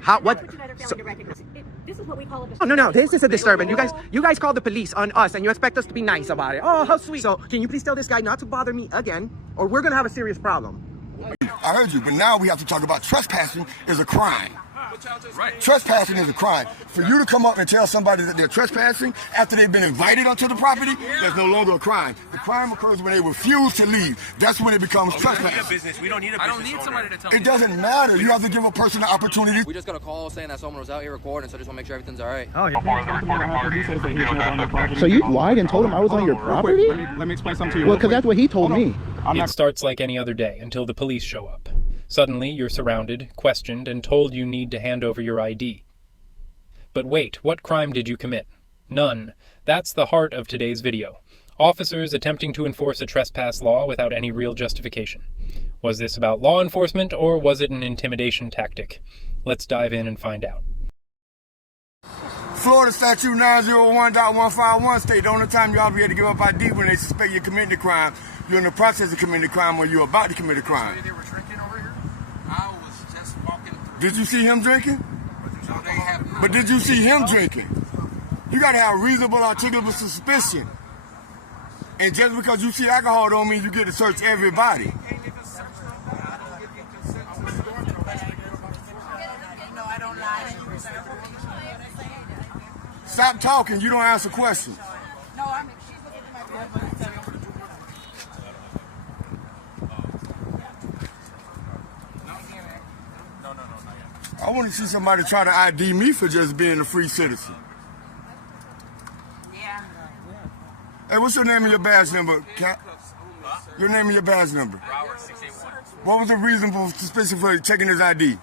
How? What? This is what we call a disturbance. Oh, no, this is a disturbance. You guys call the police on us, and you expect us to be nice about it. Oh, how sweet. So, can you please tell this guy not to bother me again, or we're gonna have a serious problem? I heard you, but now we have to talk about trespassing is a crime. Right. Trespassing is a crime. For you to come up and tell somebody that they're trespassing after they've been invited onto the property, that's no longer a crime. The crime occurs when they refuse to leave. That's when it becomes trespassing. We don't need a business. I don't need somebody to tell me. It doesn't matter. You have to give a person the opportunity. We just got a call saying that someone was out here recording, so I just want to make sure everything's all right. Oh, yeah. So you lied and told him I was on your property? Let me explain something to you. Well, because that's what he told me. It starts like any other day until the police show up. Suddenly, you're surrounded, questioned, and told you need to hand over your ID. But wait, what crime did you commit? None. That's the heart of today's video. Officers attempting to enforce a trespass law without any real justification. Was this about law enforcement, or was it an intimidation tactic? Let's dive in and find out. Florida Statute 901.151 state the only time you ought to be able to give up ID when they suspect you're committing a crime. You're in the process of committing a crime or you're about to commit a crime. They were drinking over here? I was just walking through. Did you see him drinking? But did you see him drinking? You got to have reasonable, articulable suspicion. And just because you see alcohol don't mean you get to search everybody. Stop talking. You don't answer questions. I want to see somebody try to ID me for just being a free citizen. Yeah. Hey, what's your name and your badge number, Cap? Your name and your badge number. What was the reason for suspicion for checking his ID?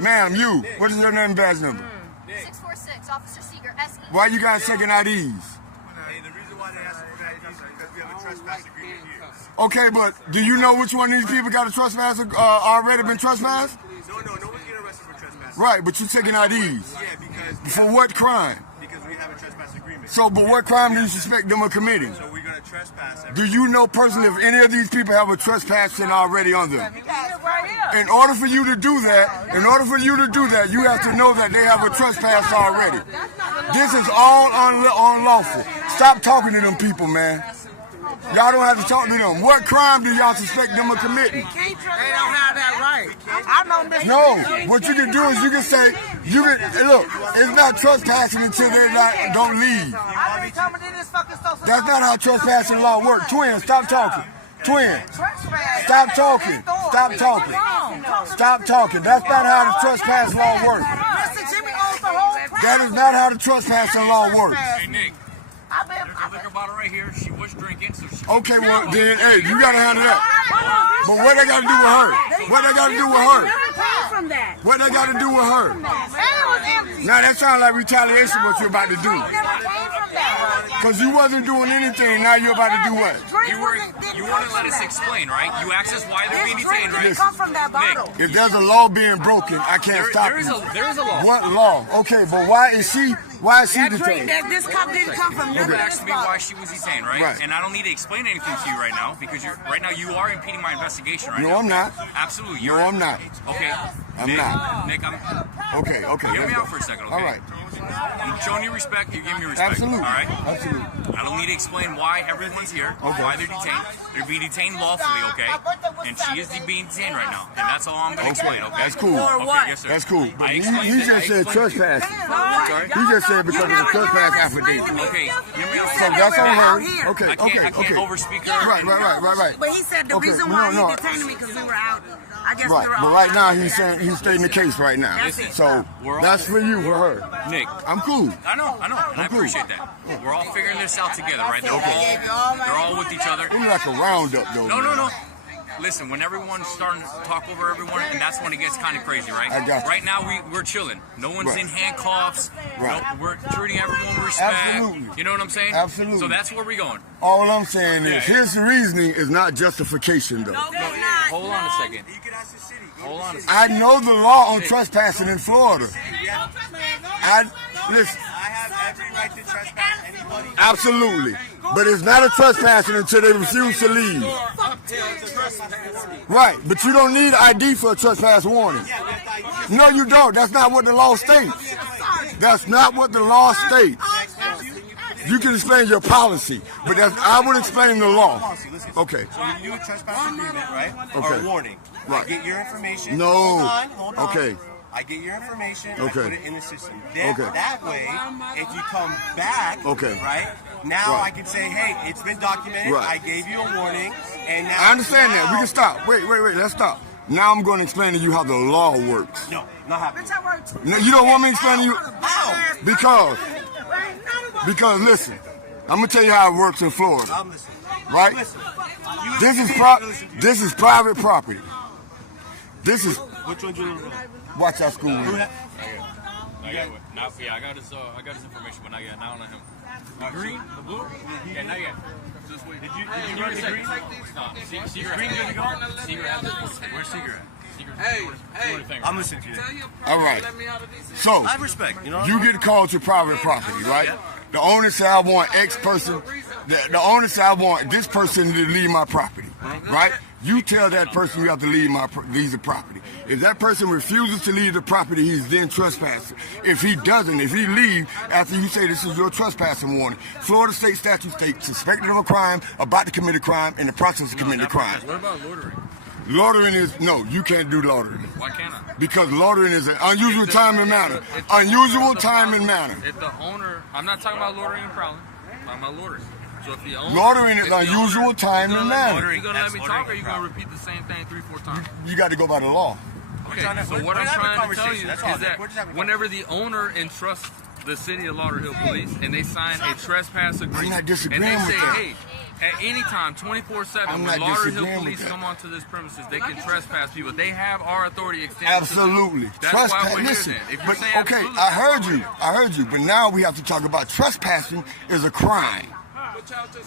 Ma'am, you. What is your name and badge number? 646, Officer Seeger, SE. Why you guys checking IDs? Hey, the reason why they asked for that is because we have a trespass agreement here. Okay, but do you know which one of these people got a trespass already been trespassed? No one's getting arrested for trespass. Right, but you checking IDs. Yeah, because... For what crime? Because we have a trespass agreement. So, but what crime do you suspect them of committing? So we're going to trespass. Do you know personally if any of these people have a trespassing already on them? In order for you to do that, you have to know that they have a trespass already. This is all unlawful. Stop talking to them people, man. Y'all don't have to talk to them. What crime do y'all suspect them of committing? They don't have that right. I know this. No, what you can do is you can say, look, it's not trespassing until they don't leave. That's not how trespassing law works. Twin, stop talking. Twin, stop talking. Stop talking. Stop talking. That's not how the trespass law works. That is not how the trespassing law works. Hey, Nick. There's a liquor bottle right here. She was drinking, so she... Okay, well, then, hey, you gotta handle that. But what they gotta do with her? What they gotta do with her? What they gotta do with her? Now, that sounds like retaliation, what you're about to do. Because you wasn't doing anything, now you're about to do what? You wouldn't let us explain, right? You asked us why they're being detained, right? Nick, if there's a law being broken, I can't stop you. There is a law. What law? Okay, but why is she detained? This cup didn't come from You asked me why she was detained, right? And I don't need to explain anything to you right now because right now you are impeding my investigation right now. No, I'm not. Absolutely. No, I'm not. Okay. I'm not. Nick, Okay. Hear me out for a second, okay? All right. I'm showing you respect, you give me respect. Absolutely. All right? Absolutely. I don't need to explain why everyone's here, why they're detained. They're being detained lawfully, okay? And she is being detained right now. And that's all I'm going to explain, okay? That's cool. Okay, yes, sir. That's cool. But I he explained just said trespassing. Sorry? He just said because of the trespass affidavit. Okay, hear me out. So that's on her. Okay, I can't overspeak her. Right. But he said the reason why he detained me because we were out. I guess Right, but right now he's stating the case right now. So that's for you, for her. Nick, I'm cool. I know, and I appreciate that. We're all figuring this out together, right? They're all with each other. It's like a roundup, though. No. Listen, when everyone's starting to talk over everyone, and that's when it gets kind of crazy, right? I got you. Right now, we're chilling. No one's in handcuffs. Right. No, we're treating everyone with respect. Absolutely. You know what I'm saying? Absolutely. So that's where we're going. All I'm saying is his reason is not justification, though. Hold on a second. Hold on a second. I know the law on trespassing in Florida. Listen. I have every right to trespass anybody. Absolutely. But it's not a trespassing until they refuse to leave. Right, but you don't need ID for a trespass warning. No, you don't. That's not what the law states. That's not what the law states. You can explain your policy, but I would explain the law. Okay. So when you do a trespass agreement, right? Okay. Or a warning. Right. I get your information. No. Hold on. Okay. I get your information. Okay. I put it in the system. Then Okay. that way, if you come back, Okay. right? Now Right. I can say, hey, it's been documented. Right. I gave you a warning, and now I understand that. We can stop. Wait. Let's stop. Now I'm going to explain to you how the law works. No, not happening. No, you don't want me to explain to you? How? Because listen, I'm gonna tell you how it works in Florida. I'm listening. Right? Listen. This is private property. This is Which one do you want? watch our school. I got his information, but not yet. Not on him. The green, the blue? Yeah, not yet. Just wait. Did you run the green? No. Seeger green good to go? Seeger has it. Where's Seeger at? I'm listening to you. All right. So I have respect. You know. you get called to private property, right? The owner said I want X person. The owner said I want this person to leave my property, right? You tell that person you have to leave the property. If that person refuses to leave the property, he's then trespassing. If he doesn't, if he leaves after you say this is your trespassing warning, Florida state statute states suspected of a crime, about to commit a crime, in the process of committing a crime. What about loitering? Loitering is, no, you can't do loitering. Why can't I? Because loitering is an unusual time and manner. Unusual time and manner. If the owner, I'm not talking about loitering and prowling. I'm talking about loitering. So if the owner, Loitering is unusual time and manner. you gonna let me talk, or you gonna repeat the same thing 3-4 times? You got to go by the law. Okay. So what I'm trying to tell you is that whenever the owner entrusts the city of Lauderhill Police and they sign a trespass agreement, not disagreeing and they with say, that. hey, at any time, 24/7, I'm when not disagreeing Lauderhill with Police that. come onto this premises, they can trespass people. They have our authority extended. Absolutely. To them. That's why we're here Listen, then. If you're but saying okay, absolutely, I that's heard you. But now we have to talk about trespassing is a crime.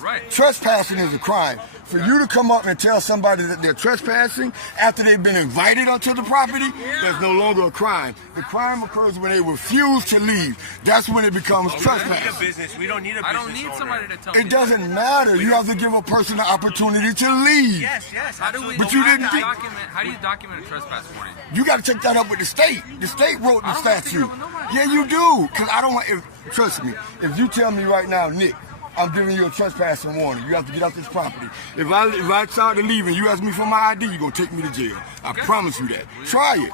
right. Trespassing is a crime. For you to come up and tell somebody that they're trespassing after they've been invited onto the property, that's no longer a crime. The crime occurs when they refuse to leave. That's when it becomes We don't need a trespassing. business. We don't need a business. I don't need owner. somebody to tell me. It doesn't matter. You have to give a person the opportunity to leave. Yes. How do we? But you didn't do- How do you document a trespass warning? You got to take that up with the state. The state wrote the I don't have to statute. deal with nobody. Yeah, you do. Because I don't want. Trust me. If you tell me right now, Nick, I'm giving you a trespassing warning. You have to get off this property. If I start to leave and you ask me for my ID, you're gonna take me to jail. I promise you that. Try it.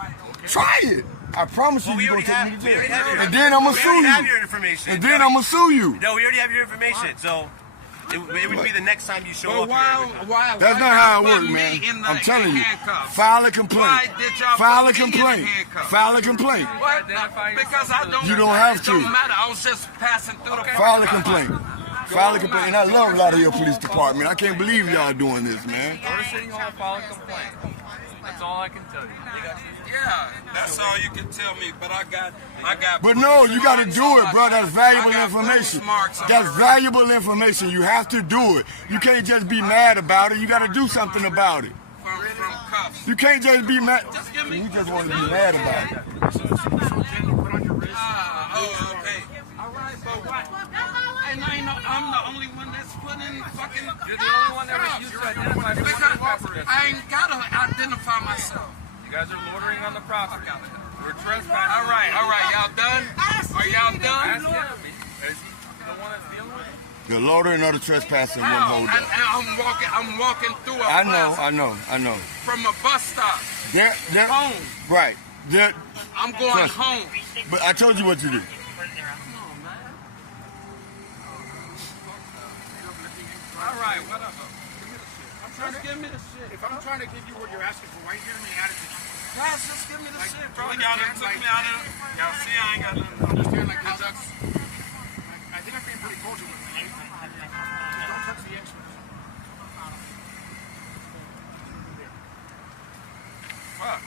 Try it. I promise you, We you're gonna already take me to have jail. your And then I'm gonna we sue already have you. your information. And then I'm gonna sue you. No, we already have your information. So it would be the next time you show up here. That's not how it works, man. I'm telling you. File a complaint. File a complaint. File a complaint. Because I don't. You don't have It don't to. matter. I was just passing through the. File a complaint. File a complaint. And I love a lot of your police department. I can't believe y'all doing this, man. Go to City Hall, file a complaint. That's all I can tell you. Yeah, that's all you can tell me. But I got. But no, you got to do it, bro. That's valuable information. That's valuable information. You have to do it. You can't just be mad about it. You got to do something about it. From cuffs. You can't just be mad. Just give me. You just want to be mad about it. Oh, okay. All right, but what? And I'm the only one that's putting fucking. You're the only one that refused to identify the Because I ain't gotta identify myself. You guys are loitering on the property. We're trespassing. All right, y'all done? Are y'all done? Ask him. Is he the one that's dealing with it? The loitering or the trespassing won't hold up. I'm walking through a I plaza know. from a bus stop. Home. Right. I'm going Trust. home. But I told you what to do. All right, whatever. Just give me the shit. If I'm trying to give you what you're asking for, why are you giving me attitude? Guys, just give me the shit, bro. you Y'all understand, took like- me out of. Y'all see, I ain't got nothing. Understand, like, how that's... I think I'm being pretty cordial with you. Don't touch the extras. Fuck.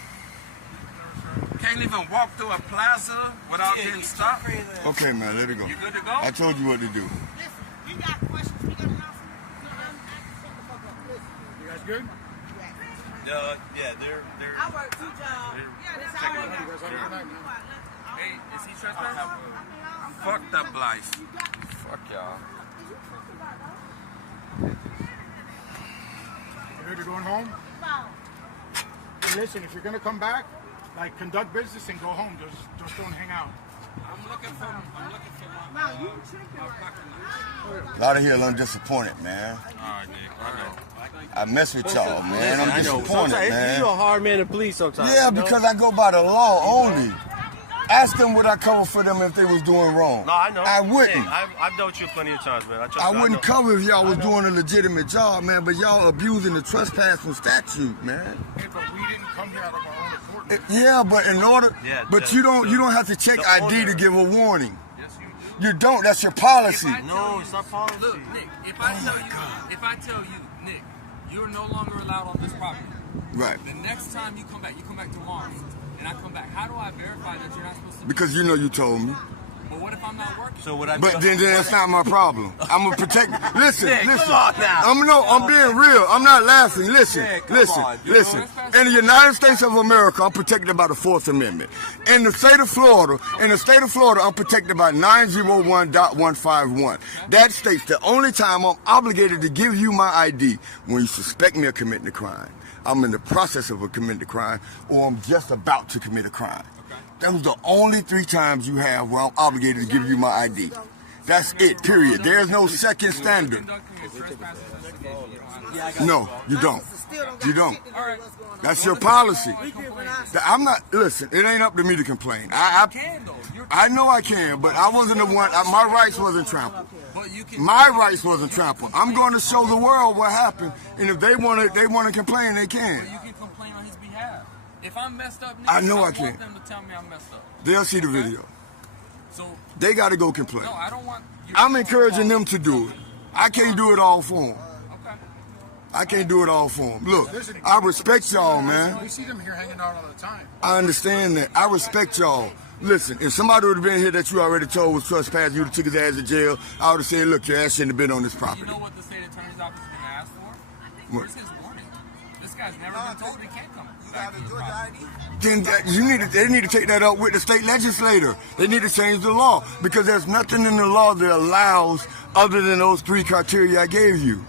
Can't even walk through a plaza without getting stopped. Okay, man, let it go. You good to go? I told you what to do. You got questions? We got enough. You guys good? Yeah, they're. I work 2 jobs. Yeah, that's how I You guys all good tonight, man? Hey, is he trespassing? Fuck that life. Fuck y'all. You're going home? And listen, if you're going to come back, like, conduct business and go home. Just don't hang out. I'm looking for my A lot of here, I'm disappointed, man. Alright, Nick. I know. I mess with y'all, man. I'm disappointed, man. You're a hard man to please sometimes. Yeah, because I go by the law only. Ask them would I cover for them if they was doing wrong. No, I know. I wouldn't. Hey, I've dealt with you plenty of times, man. I wouldn't cover if y'all was doing a legitimate job, man, but y'all abusing the trespassing statute, man. Hey, but we didn't come here out of our own accord. Yeah, but in order, but you don't have to check ID to give a warning. Yes, you do. You don't. That's your policy. No, it's not policy. Look, Nick, if I tell you, Nick, you're no longer allowed on this property. Right. The next time you come back tomorrow, and I come back, how do I verify that you're not supposed to? Because you know you told me. But what if I'm not working? So would I? But then that's not my problem. I'm gonna protect. Listen, Nick, listen. come on now. I'm being real. I'm not laughing. Listen, Nick, come listen, on, listen. In the United States of America, I'm protected by the Fourth Amendment. In the state of Florida, I'm protected by 901.151. That states the only time I'm obligated to give you my ID when you suspect me of committing a crime, I'm in the process of committing a crime, or I'm just about to commit a crime. Those are the only 3 times you have where I'm obligated to give you my ID. That's it, period. There's no second standard. No, you don't. You don't. That's your policy. I'm not, listen, it ain't up to me to complain. I know I can, but I wasn't the one, my rights wasn't trampled. My rights wasn't trampled. I'm going to show the world what happened, and if they want to complain, they can. You can complain on his behalf. If I'm messed up, Nick, I know I want can. them to tell me I'm messed up. They'll see the video. So They got to go complain. no, I don't want. I'm encouraging them to do it. I can't do it all for them. Okay. I can't do it all for them. Look, I respect y'all, man. We see them here hanging out all the time. I understand that. I respect y'all. Listen, if somebody would have been here that you already told was trespassing, you'd have took his ass to jail, I would have said, look, your ass shouldn't have been on this property. You know what the state attorney's office is going to ask for? Where's his warning? This guy's never been told he can't come back to his property. Then they need to take that up with the state legislator. They need to change the law because there's nothing in the law that allows other than those 3 criteria I gave you.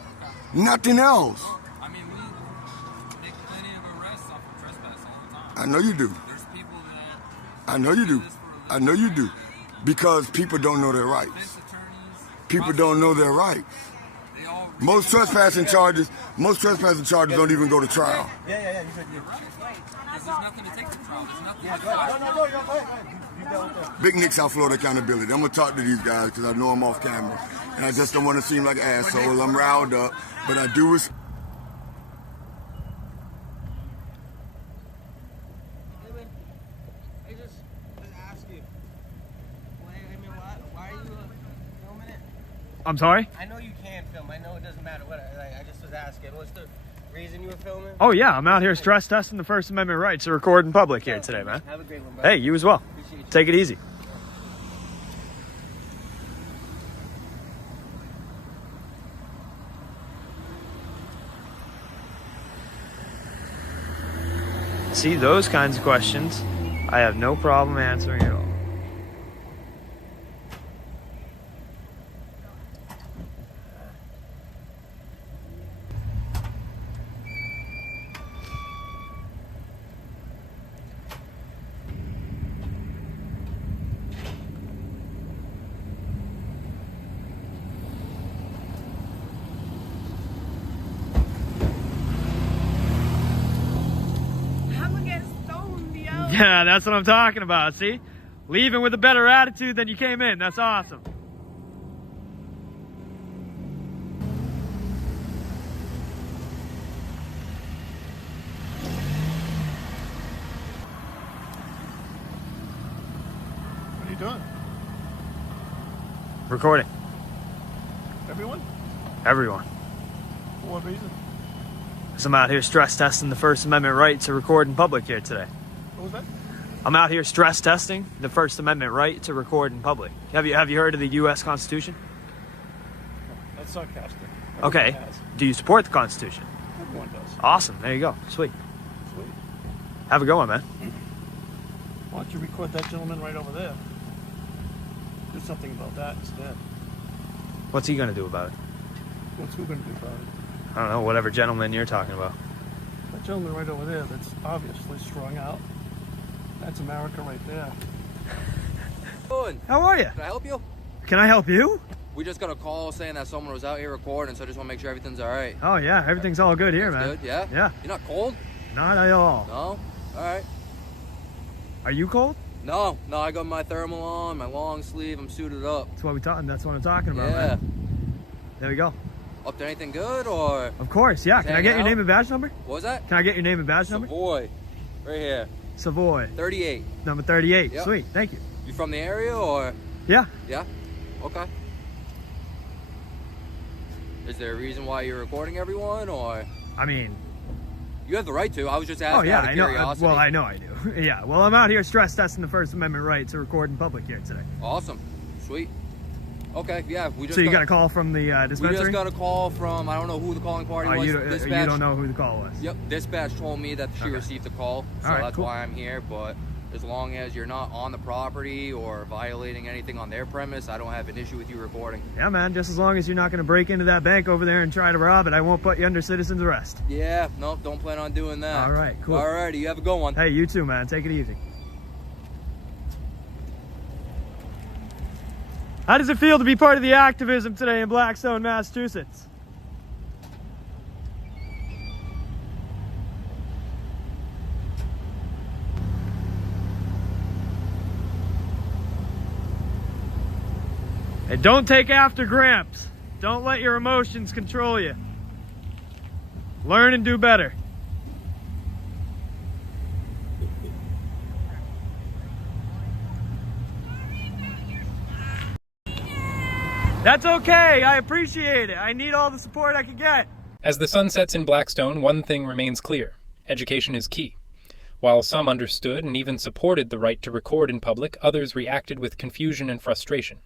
Nothing else. I mean, we make plenty of arrests off of trespass all the time. I know you do. There's people that I know you do. I know you do. Because people don't know their rights. defense attorneys, People don't know their rights. they all Most trespassing charges don't even go to trial. because there's nothing to take to trial. There's nothing to Big Nick, South Florida Accountability. I'm going to talk to these guys because I know I'm off camera. And I just don't want to seem like an asshole. I'm riled up. But I do respect. I just ask you. Why are you filming it? I'm sorry? I know you can film. I know it doesn't matter what. I just was asking. What's the reason you were filming? Oh yeah, I'm out here stress testing the First Amendment right to record in public here today, man. Have a great one, bro. Hey, you as well. Appreciate you. Take it easy. See, those kinds of questions, I have no problem answering at all. Yeah, that's what I'm talking about, see? Leaving with a better attitude than you came in. That's awesome. What are you doing? Recording. Everyone? Everyone. For what reason? So I'm out here stress testing the First Amendment right to record in public here today. What was that? I'm out here stress testing the First Amendment right to record in public. Have you heard of the U.S. Constitution? That's sarcastic. Okay. Everyone has. Do you support the Constitution? Everyone does. Awesome. There you go. Sweet. Sweet. Have a good one, man. Why don't you record that gentleman right over there? Do something about that instead. What's he gonna do about it? What's who going to do about it? I don't know, whatever gentleman you're talking about. That gentleman right over there, that's obviously strung out. That's America right there. How are you? Can I help you? Can I help you? We just got a call saying that someone was out here recording, so I just want to make sure everything's all right. Oh yeah, everything's all good here, man. Good, yeah? Yeah. You're not cold? Not at all. No? All right. Are you cold? No, I got my thermal on, my long sleeve, I'm suited up. That's what that's what I'm talking about, Yeah. man. There we go. Up to anything good, or? Of course, yeah. Can I get your name and badge number? What was that? Can I get your name and badge number? Savoy. Right here. Savoy. 38. Number 38. Yep. Sweet, thank you. You from the area, or? Yeah. Yeah? Okay. Is there a reason why you're recording everyone, or? I mean... You have the right to. I was just asking. Oh yeah, out of I know. curiosity. Well, I know I do. Yeah. Well, I'm out here stress testing the First Amendment right to record in public here today. Awesome. Sweet. Okay, yeah. We just so you got a call from the dispensary? We just got a call from, I don't know who the calling party was. You Dispatch, don't know who the call was? Yep. Dispatch told me that she received a call, so that's cool. why I'm here. But as long as you're not on the property or violating anything on their premise, I don't have an issue with you recording. Yeah, man. Just as long as you're not going to break into that bank over there and try to rob it, I won't put you under citizen's arrest. Yeah, nope, don't plan on doing that. All right, cool. All righty, you have a good one. Hey, you too, man. Take it easy. How does it feel to be part of the activism today in Blackstone, Massachusetts? And don't take after Gramps. Don't let your emotions control you. Learn and do better. That's okay. I appreciate it. I need all the support I can get. As the sun sets in Blackstone, one thing remains clear. Education is key. While some understood and even supported the right to record in public, others reacted with confusion and frustration.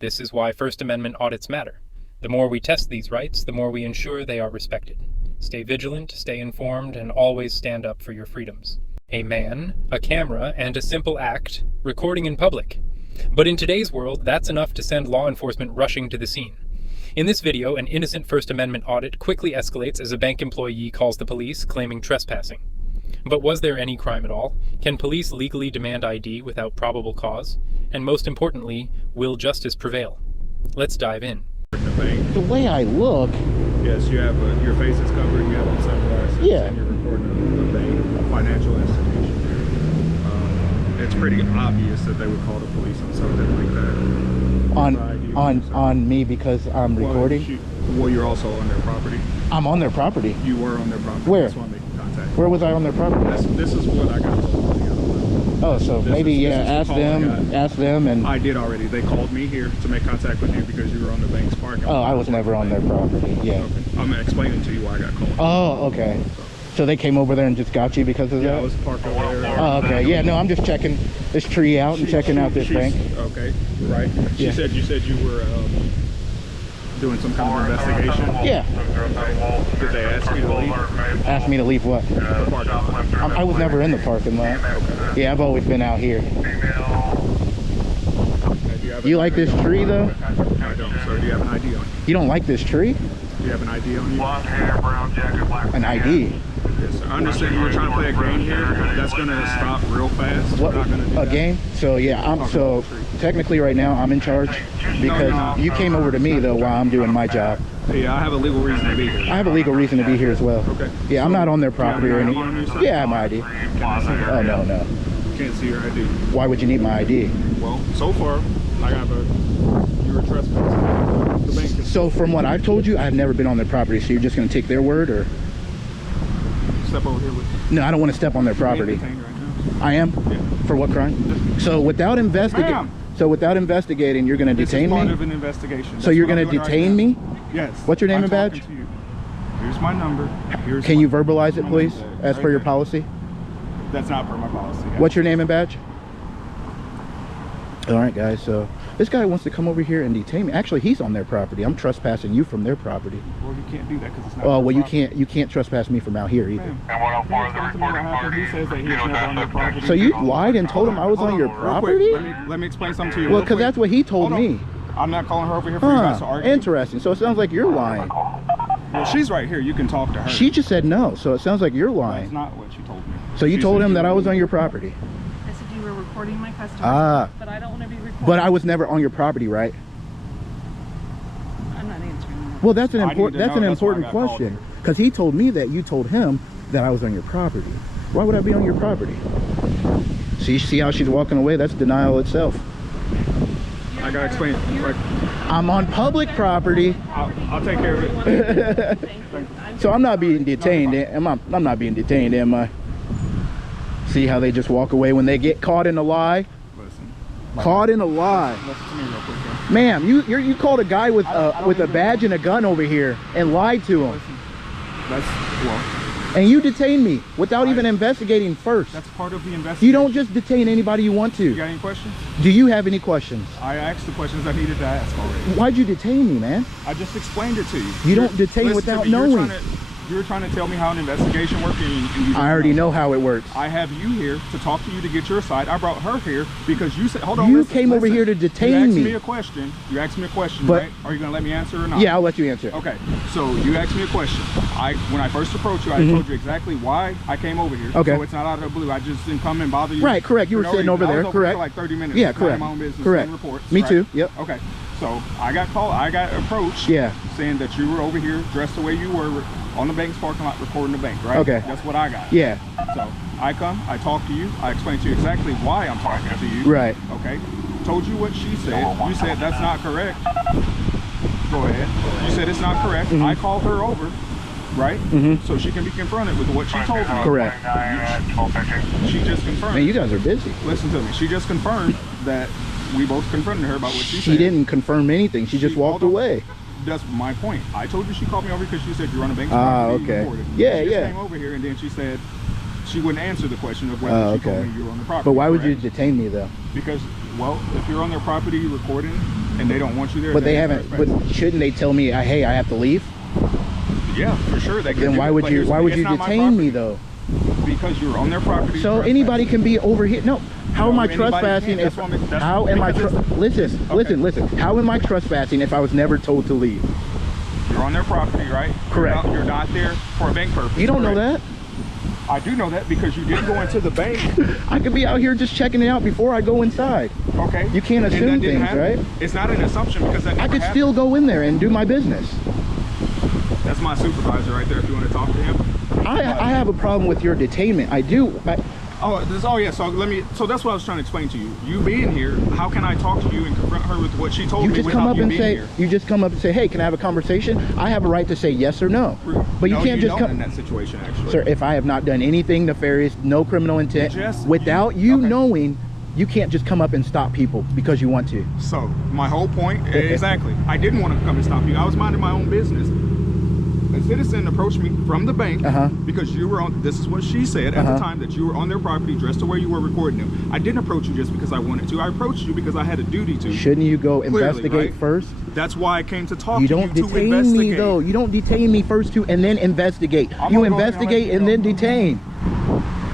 This is why First Amendment audits matter. The more we test these rights, the more we ensure they are respected. Stay vigilant, stay informed, and always stand up for your freedoms. A man, a camera, and a simple act, recording in public. But in today's world, that's enough to send law enforcement rushing to the scene. In this video, an innocent First Amendment audit quickly escalates as a bank employee calls the police, claiming trespassing. But was there any crime at all? Can police legally demand ID without probable cause? And most importantly, will justice prevail? Let's dive in. The way I look... Yes, you have your face is covered, you have on sunglasses, and you're recording a bank, a financial institution. It's pretty obvious that they would call the police on something like that. On me because I'm recording? Well, you're also on their property. I'm on their property. You were on their property. Where? That's why I'm making contact. Where was I on their property? This is what I got told. Oh, so maybe ask them and... I did already. They called me here to make contact with you because you were on the bank's parking lot. Oh, I was never on their property, yeah. Okay. I'm explaining to you why I got called. Oh, okay. So they came over there and just got you because of that? Yeah, I was parked over there. Oh, okay. Yeah, no, I'm just checking this tree out and checking out this bank. Okay, right. You said you were doing some kind of investigation? Yeah. Okay. Did they ask you to leave? Ask me to leave what? The parking lot. I was never in the parking lot. Okay. Yeah, I've always been out here. You like this tree though? I don't, sir. Do you have an ID on you? You don't like this tree? Do you have an ID on you? Blonde hair, brown jacket, black. An ID? Yes, sir. I understand you're trying to play a game here. That's going to stop real fast. What, We're not gonna do a that. game? So yeah, so technically right now I'm in charge because you came over to me though while I'm doing my job. Yeah, I have a legal reason to be here. I have a legal reason to be here as well. Okay. Yeah, I'm not on their property or anything. Yeah, I have my ID. Oh no. Can't see your ID. Why would you need my ID? Well, so far, I have you were trespassing. The bank is... So from what I've told you, I've never been on their property. So you're just going to take their word, or? Step over here with me. No, I don't want to step on their property. Right now. I am? Yeah. For what crime? So without investigating, you're going to detain me? This is part of an investigation. So you're going to detain me? Yes. What's your name and badge? Here's my number. Can you verbalize it, please, as per your policy? That's not per my policy. What's your name and badge? All right, guys, so this guy wants to come over here and detain me. Actually, he's on their property. I'm trespassing you from their property. Well, you can't do that because it's not. Oh, well, you can't trespass me from out here either. And what else part of the reporting party? He says that he's never on their property. So you lied and told him I was on your property? Let me explain something to you. Well, because that's what he told me. I'm not calling her over here for you guys to argue. Interesting. So it sounds like you're lying. Well, she's right here. You can talk to her. She just said no, so it sounds like you're lying. That's not what she told me. So you told him that I was on your property? I said you were recording my customers, but I don't want to be recorded. But I was never on your property, right? I'm not answering that. Well, that's an important question, because he told me that you told him that I was on your property. Why would I be on your property? See how she's walking away? That's denial itself. I gotta explain. Like, I'm on public property. I'll take care of it. So I'm not being detained. I'm not being detained, am I? See how they just walk away when they get caught in a lie? Listen. Caught in a lie. Listen to me real quick. Ma'am, you called a guy with a badge and a gun over here and lied to him. Listen. That's, well, and you detained me without even investigating first. That's part of the investigation. You don't just detain anybody you want to. You got any questions? Do you have any questions? I asked the questions I needed to ask already. Why'd you detain me, man? I just explained it to you. You don't detain without knowing. You were trying to tell me how an investigation works, and you I already know how it works. I have you here to talk to you to get your side. I brought her here because you said, hold on, you came over here to detain me. You asked me a question, but, right? Are you going to let me answer or not? Yeah, I'll let you answer. Okay, so you asked me a question. When I first approached you, I told you exactly why I came over here. Okay. So it's not out of the blue. I just didn't come and bother you. Right, correct. You were sitting over there, correct. For like 30 minutes. Yeah, correct. My own business, correct. Reports, me right? too, yep. Okay, so I got approached. Yeah. Saying that you were over here dressed the way you were on the bank's parking lot recording the bank, right? Okay. That's what I got. Yeah. So I come, I talk to you, I explain to you exactly why I'm talking to you. Right. Okay. Told you what she said. You said that's not correct. Go ahead. You said it's not correct. I called her over, right? So she can be confronted with what she told me. Correct. She just confirmed. Man, you guys are busy. Listen to me. She just confirmed that we both confronted her about what she said. She didn't confirm anything. She just walked away. That's my point. I told you she called me over because she said you're on a bank. Okay. Yeah, she just came over here and then she said she wouldn't answer the question of whether she told me you were on the property. But why would you detain me though? Because, well, if you're on their property recording and they don't want you there. But they haven't. But shouldn't they tell me, hey, I have to leave? Yeah, for sure. Then why would you detain me though? Because you're on their property. So anybody can be over here. No. How am I trespassing if how am I listen. How am I trespassing if I was never told to leave? You're on their property, right? Correct. You're not there for a bank purpose. You don't know that? I do know that because you didn't go into the bank. I could be out here just checking it out before I go inside. Okay. You can't assume things, right? It's not an assumption because that I could still go in there and do my business. That's my supervisor right there if you want to talk to him. I have a problem with your detainment. I do. So that's what I was trying to explain to you. You being here, how can I talk to you and confront her with what she told me without you being here? You just come up and say, hey, can I have a conversation? I have a right to say yes or no. But you can't just come in that situation, actually. Sir, if I have not done anything nefarious, no criminal intent, without you knowing, you can't just come up and stop people because you want to. So my whole point, exactly. I didn't want to come and stop you. I was minding my own business. A citizen approached me from the bank because you were on, this is what she said at the time, that you were on their property dressed the way you were recording them. I didn't approach you just because I wanted to. I approached you because I had a duty to. Shouldn't you go investigate first? That's why I came to talk to you. You don't detain me though. You don't detain me first to and then investigate. You investigate and then detain.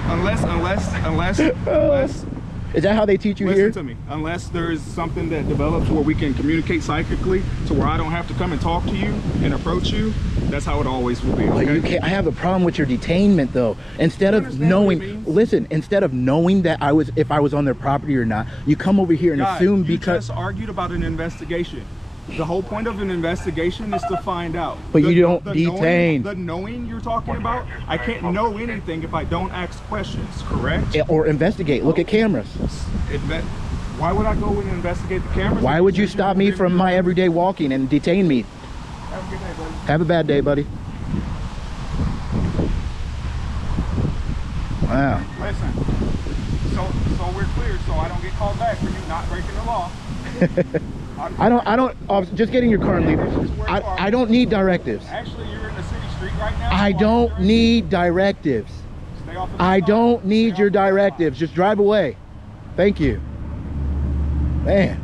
Unless is that how they teach you listen here? Listen to me. Unless there is something that develops where we can communicate psychically to where I don't have to come and talk to you and approach you, that's how it always will be, okay? But you can't, I have a problem with your detainment though. Instead of knowing, listen, instead of knowing that if I was on their property or not, you come over here and assume because... You just argued about an investigation. The whole point of an investigation is to find out. But you don't detain. The knowing you're talking about, I can't know anything if I don't ask questions, correct? Or investigate, look at cameras. Why would I go and investigate the cameras? Why would you stop me from my everyday walking and detain me? Have a good day, buddy. Have a bad day, buddy. Wow. Listen, so we're clear, so I don't get called back for you not breaking the law. I don't, just get in your car and leave. I don't need directives. Actually, you're in the city street right now. I don't need directives. I don't need your directives. Just drive away. Thank you. Man.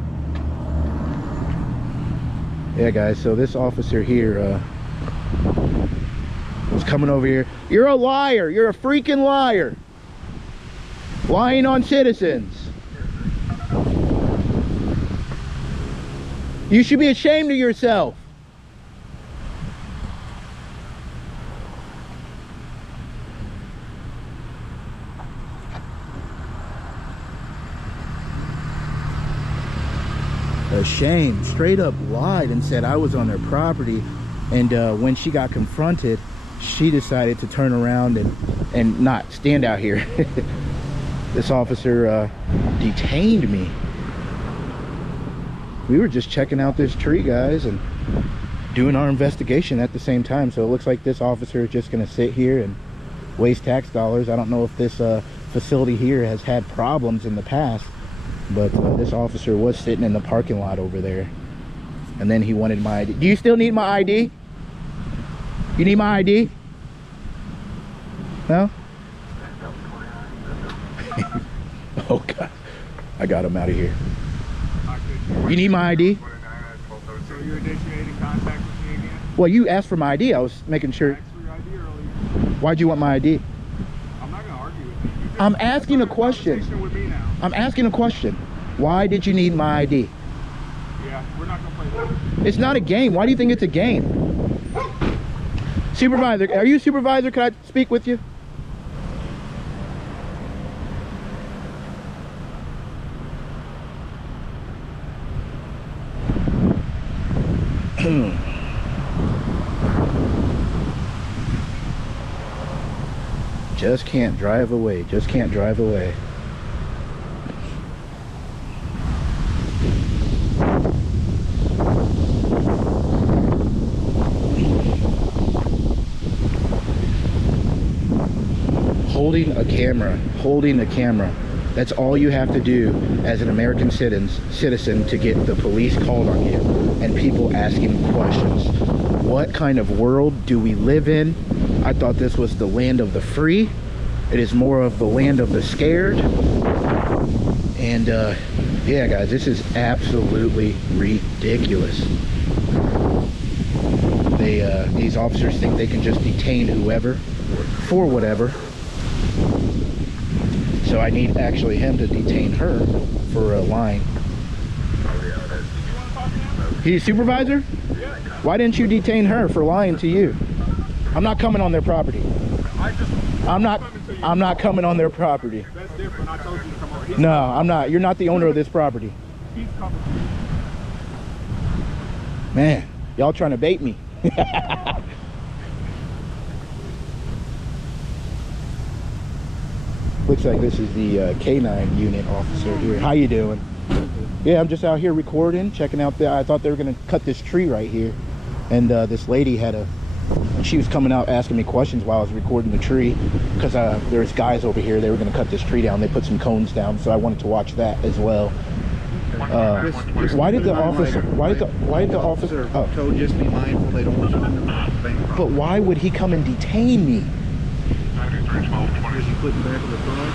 Yeah, guys, so this officer here was coming over here. You're a liar. You're a freaking liar. Lying on citizens. You should be ashamed of yourself. ashamed, straight up lied and said I was on their property. And when she got confronted, she decided to turn around and not stand out here. This officer detained me. We were just checking out this tree, guys, and doing our investigation at the same time. So it looks like this officer is just gonna sit here and waste tax dollars. I don't know if this facility here has had problems in the past, but this officer was sitting in the parking lot over there. And then he wanted my ID. Do you still need my ID? You need my ID? No? Oh God, I got him out of here. You need my ID? So you're initiating contact with me again? Well, you asked for my ID. I was making sure. I asked for your ID earlier. Why'd you want my ID? I'm not gonna argue with you. I'm asking a question. With me now. I'm asking a question. Why did you need my ID? Yeah, we're not gonna play that. It's not a game. Why do you think it's a game? Supervisor, are you a supervisor? Can I speak with you? Just can't drive away. Just can't drive away. Holding a camera. Holding a camera. That's all you have to do as an American citizen to get the police called on you and people asking questions. What kind of world do we live in? I thought this was the land of the free. It is more of the land of the scared. And yeah, guys, this is absolutely ridiculous. These officers think they can just detain whoever for whatever. So I need actually him to detain her for a lying. He's supervisor? Why didn't you detain her for lying to you? I'm not coming on their property. I'm not coming on their property. That's different. I told you to come over. No, I'm not. You're not the owner of this property. He's coming. Man, y'all trying to bait me. Looks like this is the K9 unit officer here. How you doing? Yeah, I'm just out here recording, checking out I thought they were gonna cut this tree right here. And this lady she was coming out asking me questions while I was recording the tree, because there's guys over here, they were gonna cut this tree down. They put some cones down, so I wanted to watch that as well. Why did the officer told just be mindful they don't want you in the bank. But why would he come and detain me? Because you put him back in the car?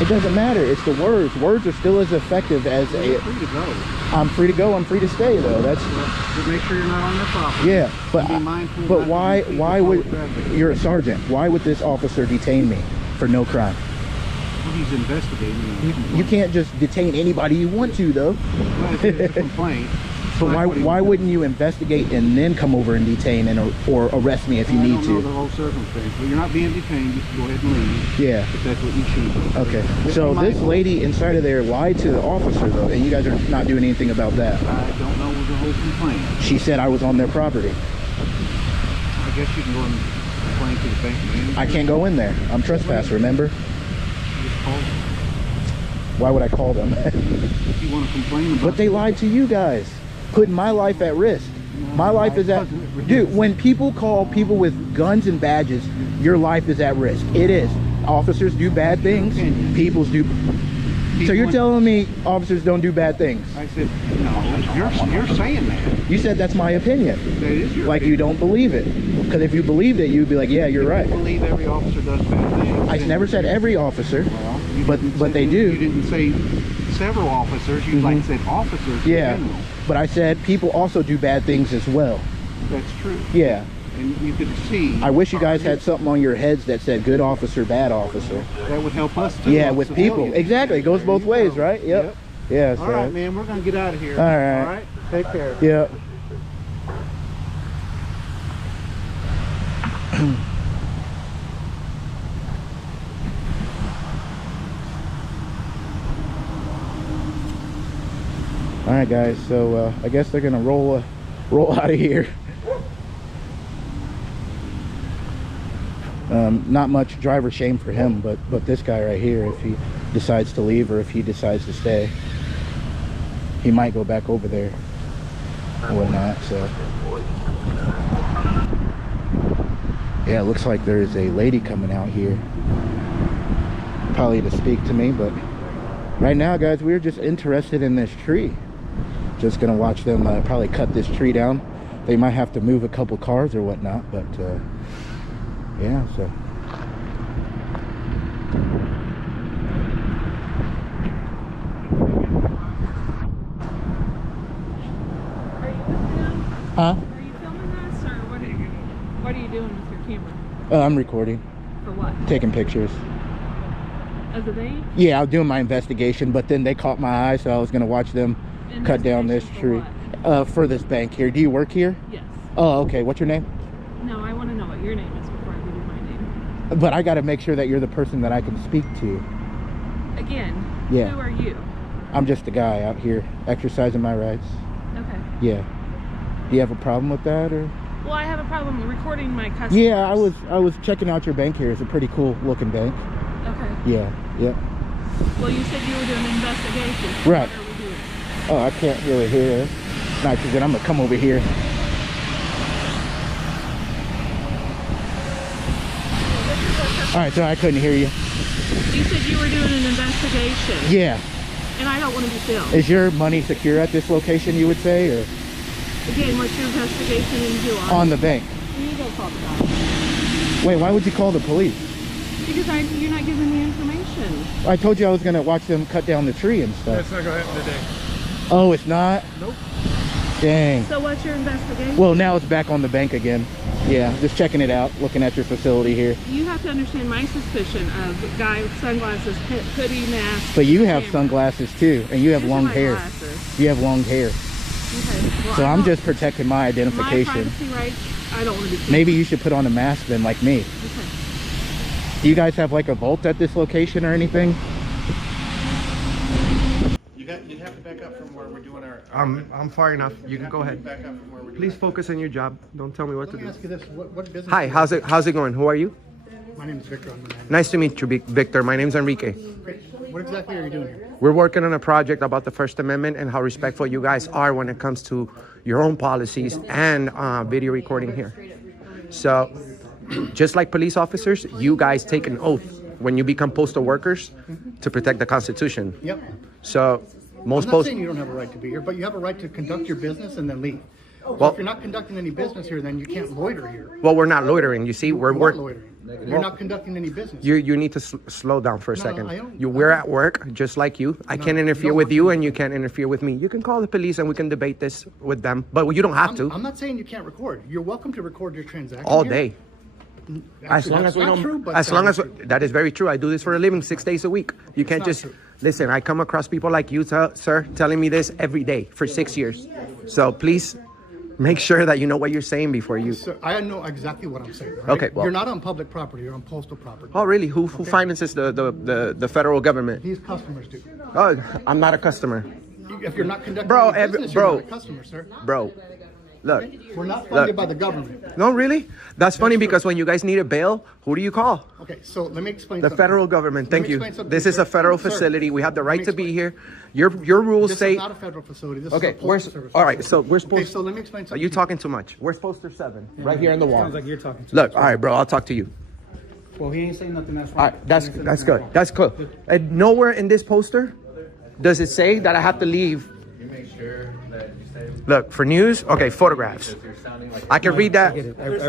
It doesn't matter. It's the words. Words are still as effective as You're free to go. I'm free to go. I'm free to stay, though. That's. Just make sure you're not on their property. Yeah, but be mindful. But why would you're a sergeant? Why would this officer detain me for no crime? He's investigating. You can't just detain anybody you want to, though. Well, it's a complaint. So why wouldn't you investigate and then come over and detain or arrest me if you need to? I don't know the whole circumstance. But you're not being detained. You can go ahead and leave. Yeah. If that's what you choose. Okay. So this lady inside of there lied to the officer, though, and you guys are not doing anything about that. I don't know the whole complaint. She said I was on their property. I guess you can go and complain to the bank manager. I can't go in there. I'm trespass, remember? Just call them. Why would I call them? If you want to complain about But they lied to you guys, putting my life at risk. My life is at... Dude, when people call people with guns and badges, your life is at risk. It is. Officers do bad things. People do... So you're telling me officers don't do bad things? I said, no, you're saying that. You said that's my opinion. That is your Like opinion. you don't believe it. Because if you believed it, you'd be like, yeah, you're right. I believe every officer does bad things. I never said every officer, Well, but they do. You didn't say several officers. You like said officers Yeah, in general. but I said people also do bad things as well. That's true. Yeah. And you could see. I wish you guys had something on your heads that said good officer, bad officer. That would help us too. Yeah, with people. Exactly. It goes both ways, right? Yep. Yeah. All right, man. We're going to get out of here. All right. All right? Take care. Yep. All right, guys. So I guess they're gonna roll out of here. Not much driver shame for him, but this guy right here, if he decides to leave or if he decides to stay, he might go back over there or whatnot. So yeah, it looks like there's a lady coming out here, probably to speak to me. But right now, guys, we're just interested in this tree. Just gonna watch them probably cut this tree down. They might have to move a couple cars or whatnot, but yeah, so huh? Are you filming this, or what are you doing with your camera? I'm recording. For what? Taking pictures. Of the bank? Yeah, I was doing my investigation, but then they caught my eye, so I was gonna watch them cut down this tree. For this bank here. Do you work here? Yes. Oh, okay. What's your name? No, I want to know what your name is before I give you my name. But I got to make sure that you're the person that I can speak to. Again, Yeah. who are you? I'm just a guy out here exercising my rights. Okay. Yeah. Do you have a problem with that, or? Well, I have a problem recording my customers. Yeah, I was checking out your bank here. It's a pretty cool looking bank. Okay. Yeah. Yep. Well, you said you were doing an investigation. Right. What are we doing? Oh, I can't really hear. Nice, because then I'm gonna come over here. All right, so I couldn't hear you. You said you were doing an investigation. Yeah. And I don't want to be filmed. Is your money secure at this location, you would say, or? Again, what's your investigation into On the bank. You go call the cops. Wait, why would you call the police? Because you're not giving me information. I told you I was gonna watch them cut down the tree and stuff. That's not gonna happen today. Oh, it's not? Nope. Dang. So what's your investigation? Well, now it's back on the bank again. Yeah, just checking it out, looking at your facility here. You have to understand my suspicion of guy with sunglasses, hoodie, mask. But you have sunglasses too, and you have long hair. Glasses. You have long hair. Okay. Well, So I'm just protecting my my identification. privacy rights, I don't want to be. Maybe you should put on a mask then, like me. Okay. Do you guys have like a vault at this location or anything? You'd have to back up from where we're doing our... I'm far enough. You can go ahead. Back up from where we're doing Please focus on your job. Don't tell me what to Let me do. ask you this. What business... Hi, how's it going? Who are you? My name is Victor. I'm the manager. Nice to meet you, Victor. My name's Enrique. Great. What exactly are you doing here? We're working on a project about the First Amendment and how respectful you guys are when it comes to your own policies and video recording here. So, just like police officers, you guys take an oath when you become postal workers to protect the Constitution. Yep. So, most I'm not saying you don't have a right to be here, but you have a right to conduct your business and then leave. So Well- if you're not conducting any business here, then you can't loiter here. Well, we're not loitering. You see, we're You are working. loitering. You're not conducting any business. You need to slow down for a No, second. I don't- We're at work, just like you. I can't interfere don't with work you, and you can't interfere with me. You can call the police, and we can debate this with them, but you don't have to I'm not saying you can't record. You're welcome to record your transaction all here. day. As Actually, long that's as we not don't. true, but As long as that is that is very true. I do this for a living, 6 days a week. You can't not just true. listen. I come across people like you, sir, telling me this every day for 6 years. So please make sure that you know what you're saying before you. So I know exactly what I'm saying. Right? Okay, well- you're not on public property. You're on postal property. Oh, really? Who finances the federal government? These customers do. Oh, I'm not a customer. If you're not conducting Bro, any business, bro. you're not a customer, sir. Bro, look. We're not funded Look. by the government. No, really? That's funny because when you guys need a bail, who do you call? Okay, so let me explain The something. federal government. Let Thank me you. explain something, This is sir. a federal Sir, facility. We have the let right me to be explain. here. Your rules This say. is not a federal facility. This Okay, is a postal where's service. all right? So we're supposed. Okay, so let me explain Are something. you talking too much? Where's poster 7? Right here in the wall. Sounds like you're talking too Look, much. all right, bro. I'll talk to you. Well, he ain't saying nothing that's wrong. All right, that's good. That's cool. And nowhere in this poster does it say that I have to leave. You make sure that you say. Look, for news, okay, photographs. I can read that.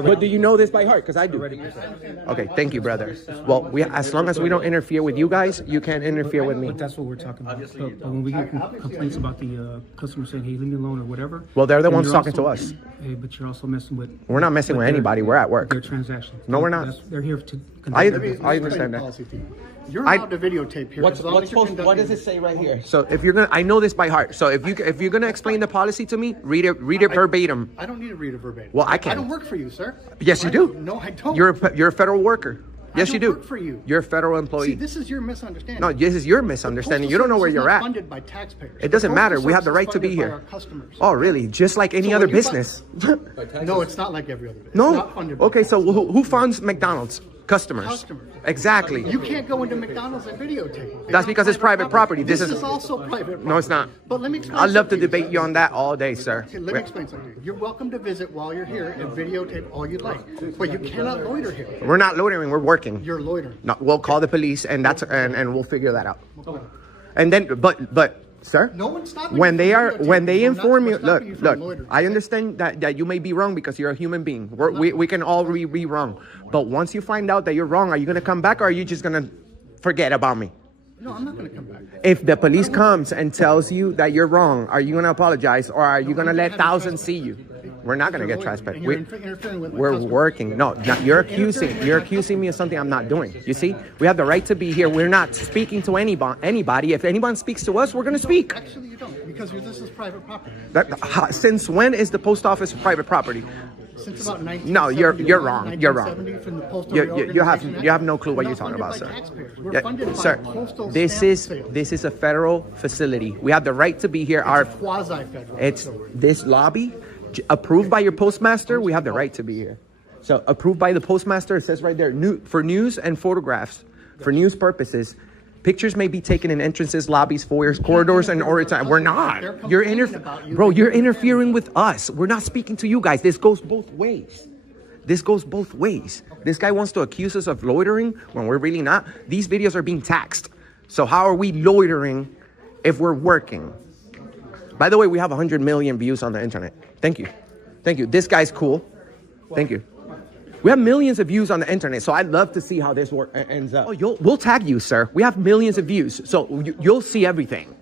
But do you know this by heart? Because I do. Okay, thank you, brother. Well, as long as we don't interfere with you guys, you can't interfere with me. But that's what we're talking about. But when we get complaints about the customer saying, hey, leave me alone or whatever. Well, they're the then ones you're talking to also- us. Hey, but you're also messing with... We're not messing with anybody. We're at work. Their transactions. No, we're not. They're here to... I conduct their understand that. Policy to you. You're allowed to videotape here. as long as you're What does conducting- it say right here? So if you're gonna, I know this by heart. So if you're gonna explain the policy to me, read it verbatim. I don't need to read it verbatim. Well, I can. I don't work for you, sir. Yes, you do. No, I don't. You're a federal worker. Yes, you do. Work for you. You're a federal employee. See, this is your misunderstanding. No, this is your misunderstanding. You don't know where you're at. Funded by taxpayers. It doesn't matter. We have the right to be here. Oh, really? Just like any other business. No, it's not like every other business. No. It's not funded by Okay, so who funds McDonald's? Customers. Exactly. You can't go into McDonald's and videotape. That's because it's private property. This is also private property. No, it's not. But let me explain. I'd love to debate you on that all day, sir. Okay, let me explain something. You're welcome to visit while you're here and videotape all you'd like, but you cannot loiter here. We're not loitering. We're working. You're loitering. No, we'll call the police, and we'll figure that out. Okay. And then, but. Sir, no one's stopping when they inform you, look, I understand that you may be wrong because you're a human being. We can all be wrong. But once you find out that you're wrong, are you going to come back or are you just going to forget about me? No, I'm not going to come back. If the police comes and tells you that you're wrong, are you going to apologize or are you going to let thousands see you? We're not going to get trespassed. We're working. No, you're accusing me of something I'm not doing. You see, we have the right to be here. We're not speaking to anybody. If anyone speaks to us, we're going to speak. Actually, you don't, because this is private property. Since when is the post office private property? Since about 1970. No, you're wrong. You're wrong. From the Postal You have no clue what you're talking about, sir. Sir, this is a federal facility. We have the right to be here. It's quasi-federal. It's this lobby. Approved by your postmaster, we have the right to be here. So approved by the postmaster, it says right there, for news and photographs, for news purposes. Pictures may be taken in entrances, lobbies, foyers, corridors, and time. We're not. You're interfering with us. We're not speaking to you guys. This goes both ways. This guy wants to accuse us of loitering when we're really not. These videos are being taxed. So how are we loitering if we're working? By the way, we have 100 million views on the internet. Thank you. This guy's cool. Thank you. We have millions of views on the internet, so I'd love to see how this ends up. We'll tag you, sir. We have millions of views, so you'll see everything.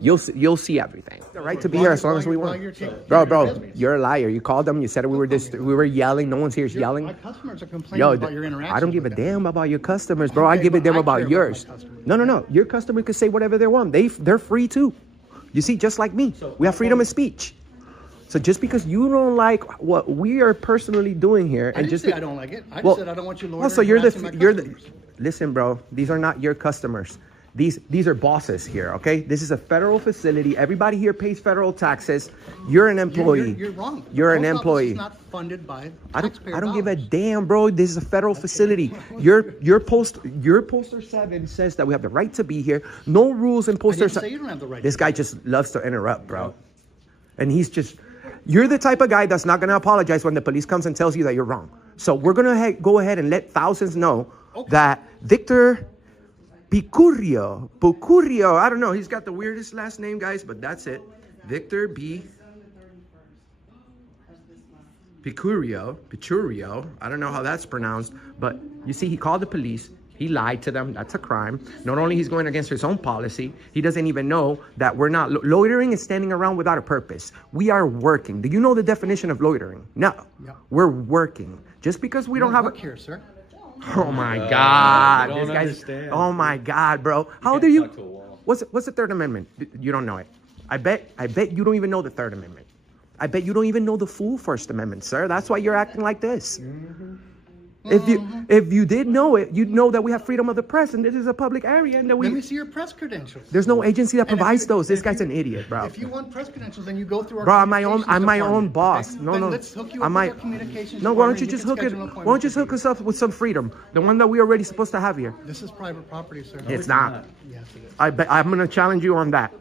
You'll see everything. The right to be here as long as we want. Bro, you're a liar. You called them. You said we were yelling. No one's here yelling. My customers are complaining about your interaction. I don't give a damn about your customers, bro. I give a damn about yours. No. Your customer could say whatever they want. They're free too. You see, just like me, we have freedom of speech. So just because you don't like what we are personally doing here, I don't like it. I just said I don't want you loitering. So listen, bro. These are not your customers. These are bosses here. Okay, this is a federal facility. Everybody here pays federal taxes. You're an employee. You're wrong. You're an employee. It's not funded by taxpayer I don't give a damn, bro. This is a federal facility. Your poster 7 says that we have the right to be here. No rules in poster 7. Say you don't have the right. This guy just loves to interrupt, bro. And you're the type of guy that's not going to apologize when the police comes and tells you that you're wrong. So we're going to go ahead and let thousands know that Victor Picurio, I don't know. He's got the weirdest last name, guys, but that's it. Victor B. Picurio. I don't know how that's pronounced, but you see, he called the police. He lied to them. That's a crime. Not only he's going against his own policy, he doesn't even know that we're not loitering is standing around without a purpose. We are working. Do you know the definition of loitering? No. We're working. Just because we don't have work here, sir. Oh my God. This guy's, oh my God, bro. How old are you? What's the Third Amendment? You don't know it. I bet you don't even know the Third Amendment. I bet you don't even know the full First Amendment, sir. That's why you're acting like this. If you did know it, you'd know that we have freedom of the press and this is a public area and that Let me see your press credentials. There's no agency that provides those. This guy's an idiot, bro. If you want press credentials, then you go through our I'm my own boss. No. Let's hook you up with our communications. No, why don't you just hook us up with some freedom? The one that we're already supposed to have here. This is private property, sir. It's not. Yes, it is. I'm going to challenge you on that.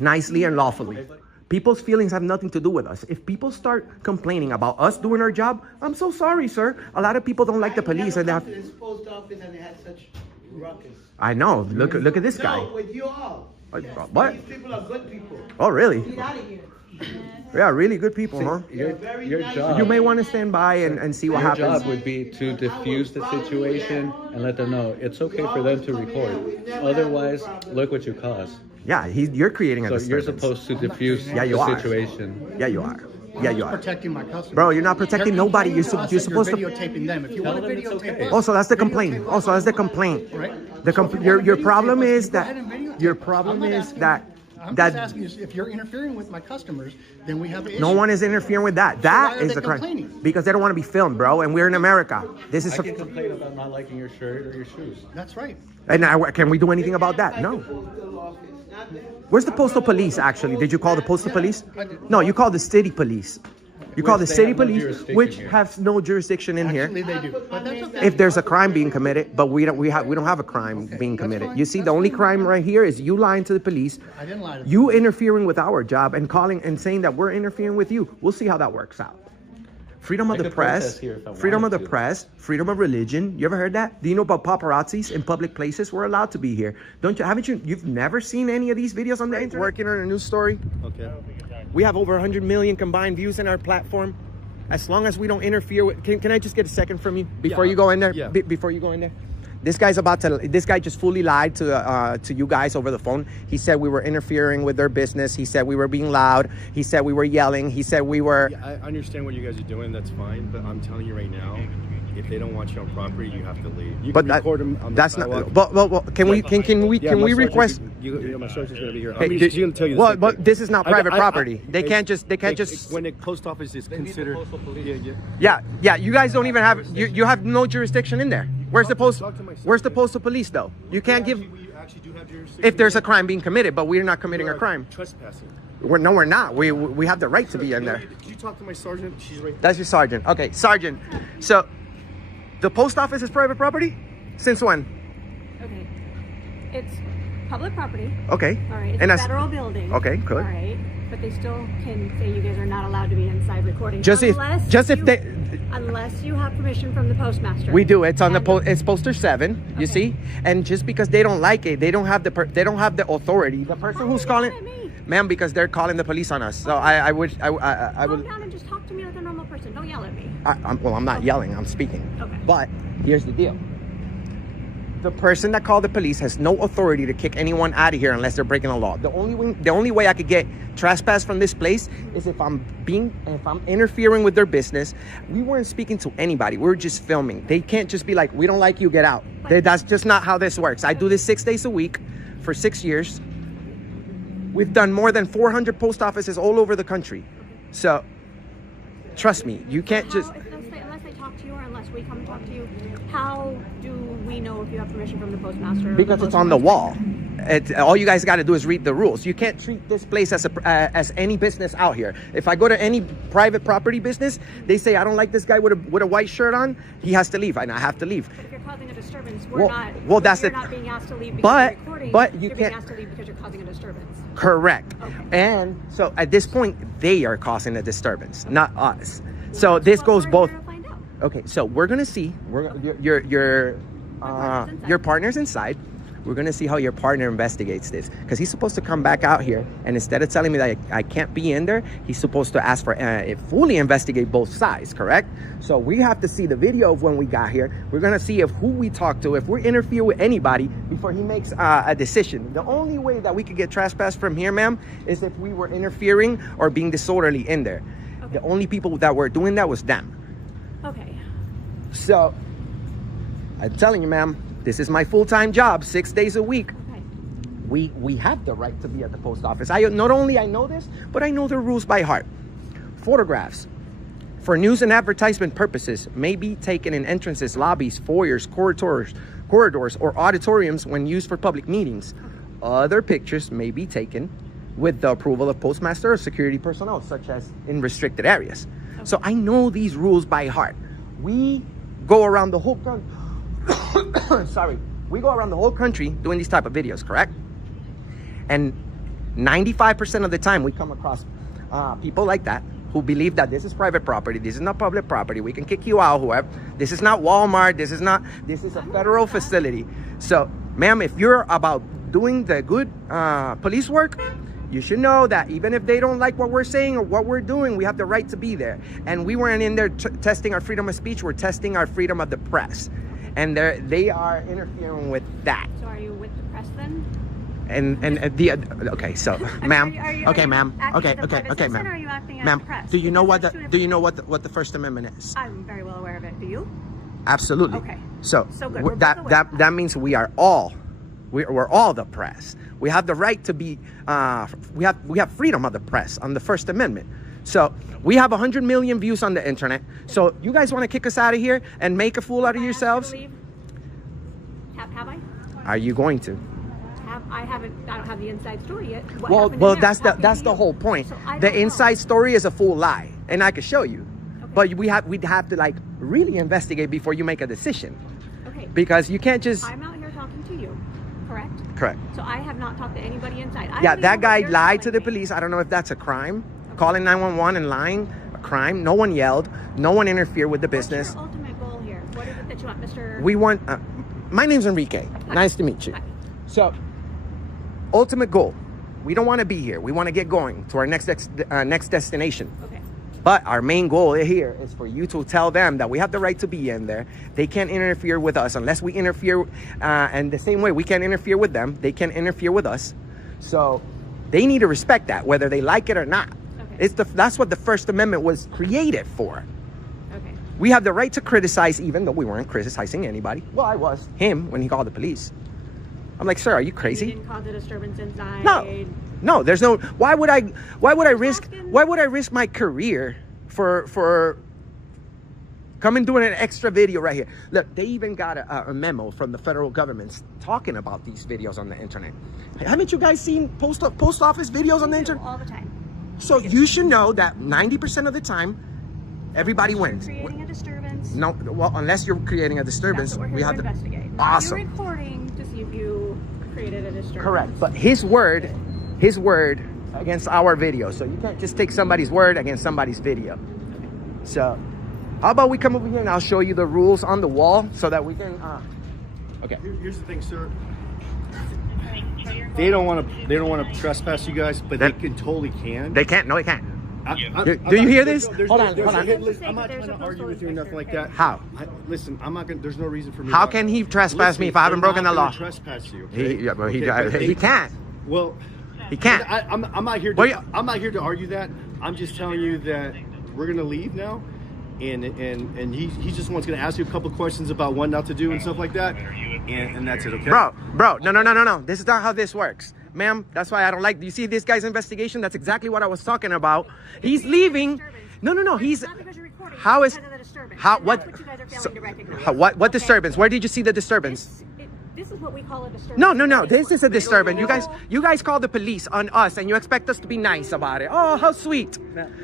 Nicely and lawfully. People's feelings have nothing to do with us. If people start complaining about us doing our job, I'm so sorry, sir. A lot of people don't like the police and they have. Post office and they had such ruckus. I know. Look at this guy. No, with you all. What? These people are good people. Oh, really? Get out of here. Yeah, really good people, huh? Your job. You may want to stand by and see what happens. Your job would be to diffuse the situation and let them know it's okay for them to record. Otherwise, look what you cause. Yeah, you're creating a disturbance. So you're supposed to diffuse the situation. Yeah, you are. Yeah, you are. Protecting my customers. Bro, you're not protecting nobody. You're supposed to. Videotaping them. If you want to videotape. Also, that's the complaint. Right. Your problem is that I'm just asking you, if you're interfering with my customers, then we have an issue. No one is interfering with that. So That why are is they the crime. complaining? Because they don't want to be filmed, bro. And we're in America. This is. I can complain about not liking your shirt or your shoes. That's right. And can we do anything about that? No. Where's the postal police? Actually, did you call the postal police? No, you called the city police. You call the city police, which has no jurisdiction in here. Actually, they do. But that's okay. If there's a crime being committed, but we don't have a crime being committed. You see, the only crime right here is you lying to the police. I didn't lie to them. You interfering with our job and calling and saying that we're interfering with you. We'll see how that works out. Freedom of the press, freedom of the press, freedom of religion. You ever heard that? Do you know about paparazzis in public places? We're allowed to be here. You've never seen any of these videos on the internet? Working on a news story. Okay. We have over 100 million combined views in our platform. As long as we don't interfere with, can I just get a second from you before you go in there? Yeah. Before you go in there. This guy just fully lied to you guys over the phone. He said we were interfering with their business. He said we were being loud. He said we were yelling. He said we were. Yeah, I understand what you guys are doing. That's fine. But I'm telling you right now, if they don't want you on property, you have to leave. You can record them on the sidewalk. But can we request? My sergeant's gonna be here. Hey, He's gonna tell you. But this is not private property. They can't just. When the post office is considered. Yeah. You guys don't even have. You have no jurisdiction in there. Where's the postal police though? You can't give. We actually do have jurisdiction. If there's a crime being committed, but we're not committing a crime. Trespassing. We're not. We have the right to be in there. Did you talk to my sergeant? She's right there. That's your sergeant. Okay, sergeant. So, the post office is private property? Since when? Okay. It's public property. Okay. All right. It's And a federal building. Okay, good. All right. But they still can say you guys are not allowed to be inside recording. Unless you have permission from the postmaster. We do. It's on it's poster 7. You see, and just because they don't like it, they don't have the authority. The person who's calling, ma'am, because they're calling the police on us. So I would. Calm down and just talk to me like a normal person. Don't yell at me. I'm not yelling. I'm speaking. Okay. But here's the deal. The person that called the police has no authority to kick anyone out of here unless they're breaking the law. The only way I could get trespass from this place is if I'm interfering with their business. We weren't speaking to anybody. We were just filming. They can't just be like, we don't like you, get out. That's just not how this works. I do this 6 days a week for 6 years. We've done more than 400 post offices all over the country. So trust me, you can't just. Unless they talk to you or unless we come and talk to you, how do we know if you have permission from the postmaster? Because it's on the wall. All you guys got to do is read the rules. You can't treat this place as any business out here. If I go to any private property business, they say, I don't like this guy with a white shirt on, he has to leave, and I have to leave. But if you're causing a disturbance, you're not being asked to leave because you're recording. But you you're can't. being asked to leave because you're causing a disturbance. Correct. Okay. And so at this point, they are causing a disturbance, not us. So this goes both. Okay, so we're gonna see. Your partner's inside. We're gonna see how your partner investigates this, because he's supposed to come back out here, and instead of telling me that I can't be in there, he's supposed to ask for fully investigate both sides. Correct? So we have to see the video of when we got here. We're gonna see who we talk to, if we interfere with anybody before he makes a decision. The only way that we could get trespass from here, ma'am, is if we were interfering or being disorderly in there. Okay. The only people that were doing that was them. Okay. So I'm telling you, ma'am, this is my full-time job, 6 days a week. Okay. We have the right to be at the post office. Not only I know this, but I know the rules by heart. Photographs for news and advertisement purposes may be taken in entrances, lobbies, foyers, corridors, or auditoriums when used for public meetings. Other pictures may be taken with the approval of postmaster or security personnel, such as in restricted areas. Okay. So I know these rules by heart. We go around the whole country. We go around the whole country doing these type of videos, correct? And 95% of the time we come across people like that who believe that this is private property, this is not public property, we can kick you out, whoever. This is not Walmart, this is a federal facility. So, ma'am, if you're about doing the good police work, you should know that even if they don't like what we're saying or what we're doing, we have the right to be there. And we weren't in there testing our freedom of speech, we're testing our freedom of the press. And they are interfering with that. So are you with the press then? Okay, so ma'am, okay, ma'am, okay, ma'am. Or are you acting as ma'am, the press? do you know what the First Amendment is? I'm very well aware of it. Do you? Absolutely. Okay. So good. that means we are all We're all the press. We have the right to be, we have freedom of the press on the First Amendment. So we have 100 million views on the internet. So you guys want to kick us out of here and make a fool out of yourselves? Have I? Are you going to? I don't have the inside story yet. Well, that's the whole point. So the inside story is a full lie, and I could show you. Okay. But we'd have to like really investigate before you make a decision. Okay. Because you can't just. I'm out here talking to you, correct? Correct. So I have not talked to anybody inside. Yeah, that guy lied to the police. I don't know if that's a crime. Okay. Calling 911 and lying, a crime. No one yelled. No one interfered with the business. What's your ultimate goal here? What is it that you want, Mr.? We want. My name's Enrique. Hi. Nice to meet you. Hi. So, ultimate goal. We don't want to be here. We want to get going to our next destination. Okay. But our main goal here is for you to tell them that we have the right to be in there. They can't interfere with us unless we interfere. And the same way we can't interfere with them, they can't interfere with us. So they need to respect that, whether they like it or not. Okay. That's what the First Amendment was created for. Okay. We have the right to criticize, even though we weren't criticizing anybody. Well, I was. Him, when he called the police. I'm like, sir, are you crazy? You didn't cause a disturbance inside. No, there's no. Why would I risk my career for coming doing an extra video right here? Look, they even got a memo from the federal government talking about these videos on the internet. Haven't you guys seen post office videos on the internet? All the time. So you should know that 90% of the time, everybody wins. Creating a disturbance. No, well, unless you're creating a disturbance, That's what we're we here have to to investigate. Awesome. You're recording to see if you created a disturbance. Correct, but his word against our video. So you can't just take somebody's word against somebody's video. So how about we come over here and I'll show you the rules on the wall so that we can. Okay. Here's the thing, sir. They don't want to trespass you guys, but they totally can. They can't. No, they can't. Do you hear this? Hold on. I'm not trying to argue with you or nothing like that. How? Listen, I'm not gonna. There's no reason for me. How can he trespass me if I haven't broken the law? Trespass you. Okay? He can't. Well, he can't. I'm not here. I'm not here to argue that. I'm just telling you that we're gonna leave now, and he just wants to ask you a couple questions about what not to do and stuff like that, and that's it. Okay. Bro, no. This is not how this works. Ma'am, that's why I don't like. Do you see this guy's investigation? That's exactly what I was talking about. He's leaving. No. He's. How is? How? What? What disturbance? Where did you see the disturbance? This is what we call a disturbance. No. This is a disturbance. You guys call the police on us, and you expect us to be nice about it. Oh, how sweet.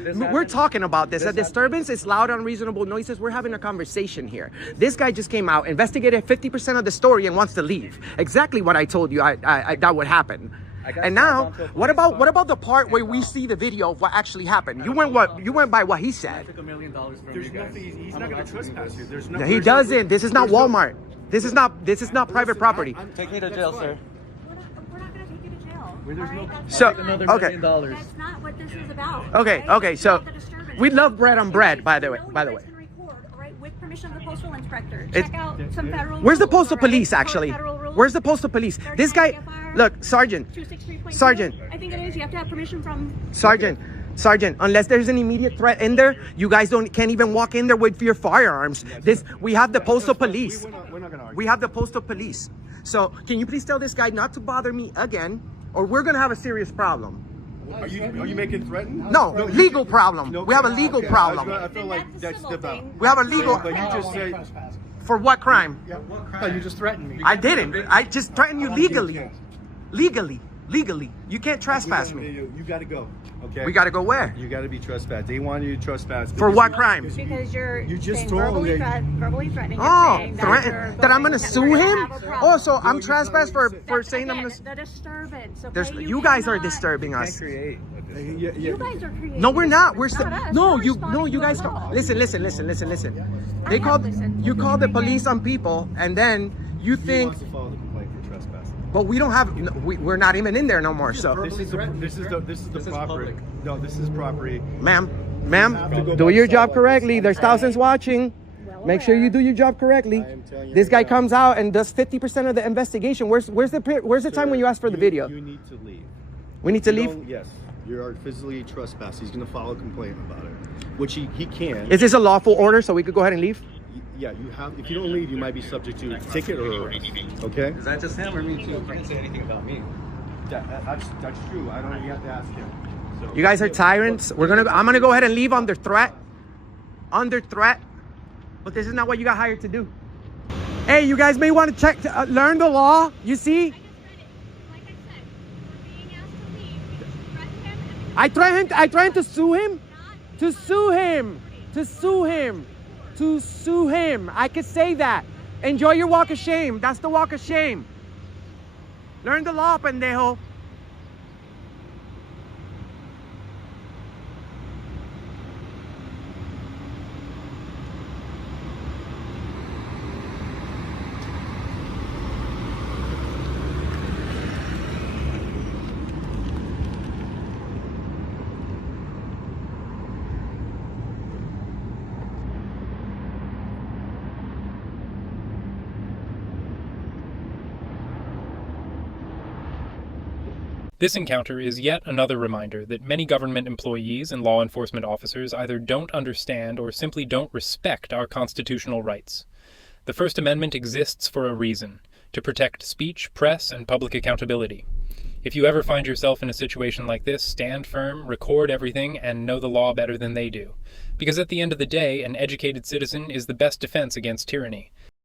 We're talking about this. A disturbance is loud, unreasonable noises. We're having a conversation here. This guy just came out, investigated 50% of the story, and wants to leave. Exactly what I told you that would happen. And now, what about the part where we see the video of what actually happened? You went by what he said. There's nothing. He's not going to trespass you. There's no. He doesn't. This is not Walmart. This is not private property. Take me to jail, sir. We're not going to take you to jail. So, another $1 million. That's not what this is about. Okay. So, we love bread on bread. By the way. With permission of the postal inspector. Check out some federal. Where's the postal police actually? Where's the postal police? This guy. Look, Sergeant. I think it is. You have to have permission from. Sergeant, unless there's an immediate threat in there, you guys can't even walk in there with your firearms. We have the postal police. We have the postal police. So can you please tell this guy not to bother me again, or we're gonna have a serious problem. Are you making threatened? No, legal problem. We have a legal problem. I feel like that's about. We have a legal. But you just said. For what crime? Yeah, what crime? You just threatened me. I didn't. I just threatened you legally. Legally. You can't trespass me. You got to go. Okay. We got to go where? You got to be trespassed. They want you to trespass. For what crime? Because you just verbally threatening. That I'm gonna sue him? Oh, so I'm trespassed for saying I'm gonna. The disturbance. Okay? You guys are disturbing us. You guys are creating. No, we're not. We're still. You guys. Listen. They called. You call the police on people, and then you think. But we don't have. We're not even in there no more. So this is the property. No, this is property. Ma'am, do your job correctly. There's thousands watching. Make sure you do your job correctly. This guy comes out and does 50% of the investigation. Where's the time when you ask for the video? You need to leave. We need to leave. Yes, you are physically trespassed. He's going to file a complaint about it, which he can. Is this a lawful order so we could go ahead and leave? yeah, you have. If you don't leave, you might be subject to ticket or arrest. Okay. Is that just him or me too? He didn't say anything about me. That's true. I don't. You have to ask him. So, You guys are tyrants. I'm gonna go ahead and leave under threat. Under threat. But this is not what you got hired to do. Hey, you guys may want to check, learn the law. You see? I threatened to sue him. To sue him. To sue him. To sue him. I could say that. Enjoy your walk of shame. That's the walk of shame. Learn the law, pendejo. This encounter is yet another reminder that many government employees and law enforcement officers either don't understand or simply don't respect our constitutional rights. The First Amendment exists for a reason, to protect speech, press, and public accountability. If you ever find yourself in a situation like this, stand firm, record everything, and know the law better than they do. Because at the end of the day, an educated citizen is the best defense against tyranny.